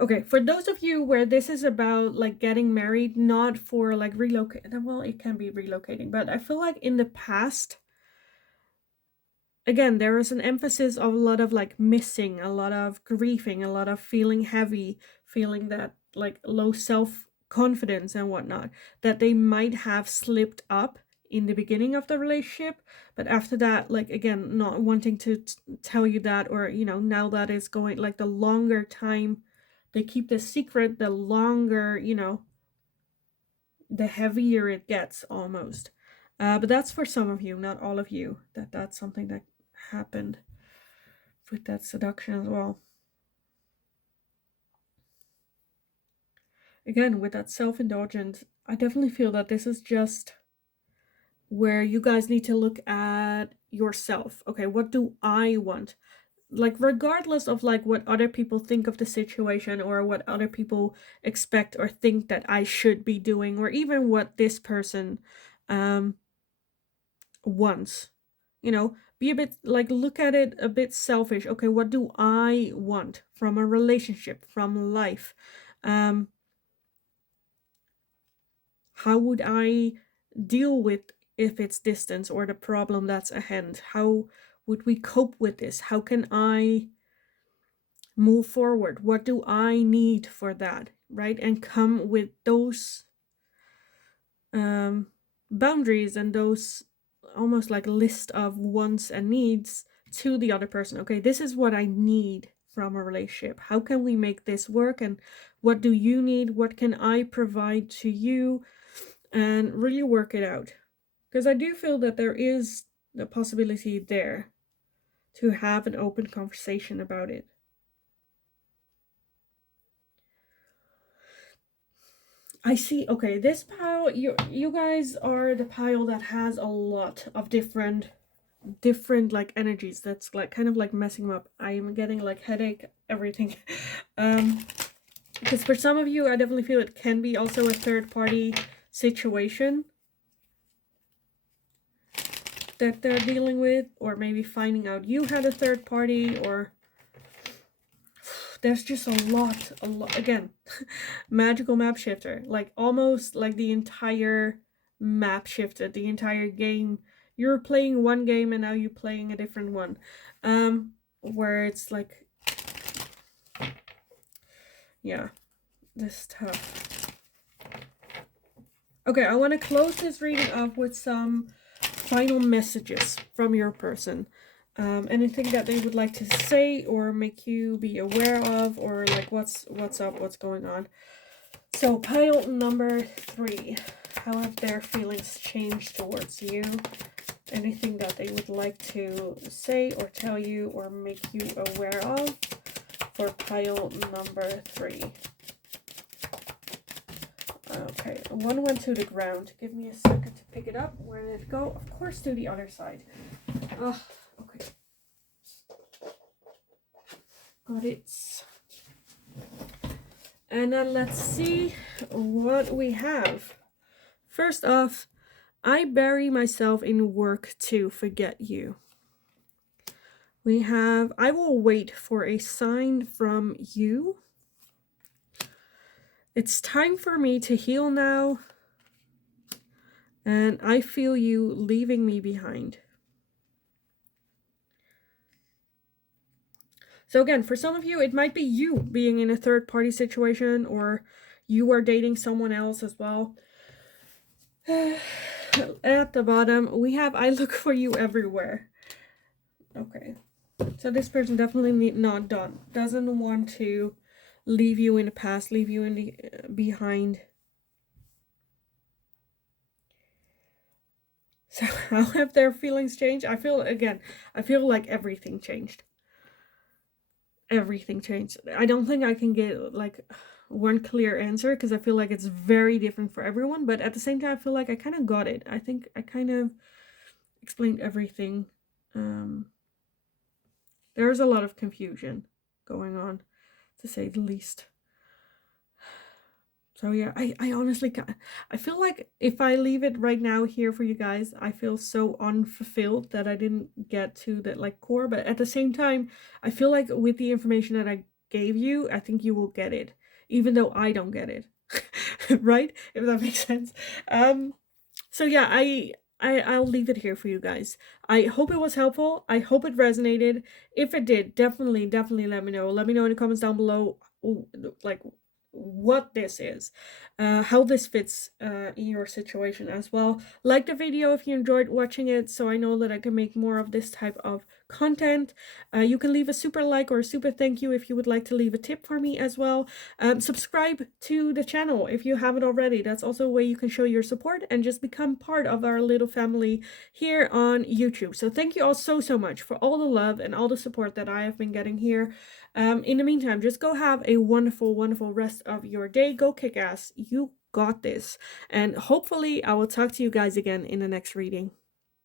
Okay, for those of you where this is about like getting married, not for like relocate. Well, it can be relocating, but I feel like in the past, again, there is an emphasis of a lot of like missing, a lot of grieving, a lot of feeling heavy, feeling that like low self-confidence and whatnot, that they might have slipped up in the beginning of the relationship, but after that, like, again, not wanting to tell you that, or, you know, now that it's going, like, the longer time they keep the secret, the longer, you know, the heavier it gets almost. But that's for some of you, not all of you, that's something that happened with that seduction as well. Again, with that self-indulgence, I definitely feel that this is just where you guys need to look at yourself. Okay, what do I want? Like, regardless of like what other people think of the situation, or what other people expect or think that I should be doing, or even what this person wants, you know, be a bit like, look at it a bit selfish. Okay, what do I want from a relationship, from life? How would I deal with if it's distance or the problem that's ahead? How would we cope with this? How can I move forward? What do I need for that, right? And come with those boundaries and those almost like list of wants and needs to the other person. Okay, this is what I need from a relationship. How can we make this work? And what do you need? What can I provide to you? And really work it out. Because I do feel that there is the possibility there to have an open conversation about it. I see. Okay, this pile, you guys are the pile that has a lot of different like energies. That's like kind of like messing them up. I am getting like headache, everything. Because for some of you, I definitely feel it can be also a third party situation that they're dealing with, or maybe finding out you had a third party, or there's just a lot, again, magical map shifter, like almost like the entire map shifted, the entire game. You're playing one game and now you're playing a different one, where it's like, yeah, this stuff. Okay, I want to close this reading up with some final messages from your person. Anything that they would like to say or make you be aware of, or like what's up, what's going on. So pile number 3, how have their feelings changed towards you? Anything that they would like to say or tell you or make you aware of for pile number 3. Okay, one went to the ground. Give me a second to pick it up. Where did it go? Of course, to the other side. Oh, okay. Got it. And then let's see what we have. First off, I bury myself in work to forget you. We have, I will wait for a sign from you. It's time for me to heal now. And I feel you leaving me behind. So again, for some of you, it might be you being in a third-party situation, or you are dating someone else as well. At the bottom, we have, I look for you everywhere. Okay. So this person definitely doesn't want to leave you in the past, leave you in the behind. So how have their feelings changed? I feel like everything changed. Everything changed. I don't think I can get like one clear answer because I feel like it's very different for everyone, but at the same time I feel like I kind of got it. I think I kind of explained everything. There's a lot of confusion going on, to say the least. So yeah, I honestly can't. I feel like if I leave it right now here for you guys, I feel so unfulfilled that I didn't get to the like core. But at the same time, I feel like with the information that I gave you, I think you will get it, even though I don't get it. Right? If that makes sense. So yeah, I'll leave it here for you guys. I hope it was helpful. I hope it resonated. If it did, definitely let me know. Let me know in the comments down below, like what this is, how this fits in your situation as well. Like the video if you enjoyed watching it, so I know that I can make more of this type of content. You can leave a super like or a super thank you if you would like to leave a tip for me as well. Subscribe to the channel if you haven't already. That's also a way you can show your support and just become part of our little family here on YouTube. So thank you all so much for all the love and all the support that I have been getting here. In the meantime, just go have a wonderful rest of your day. Go kick ass. You got this. And hopefully I will talk to you guys again in the next reading.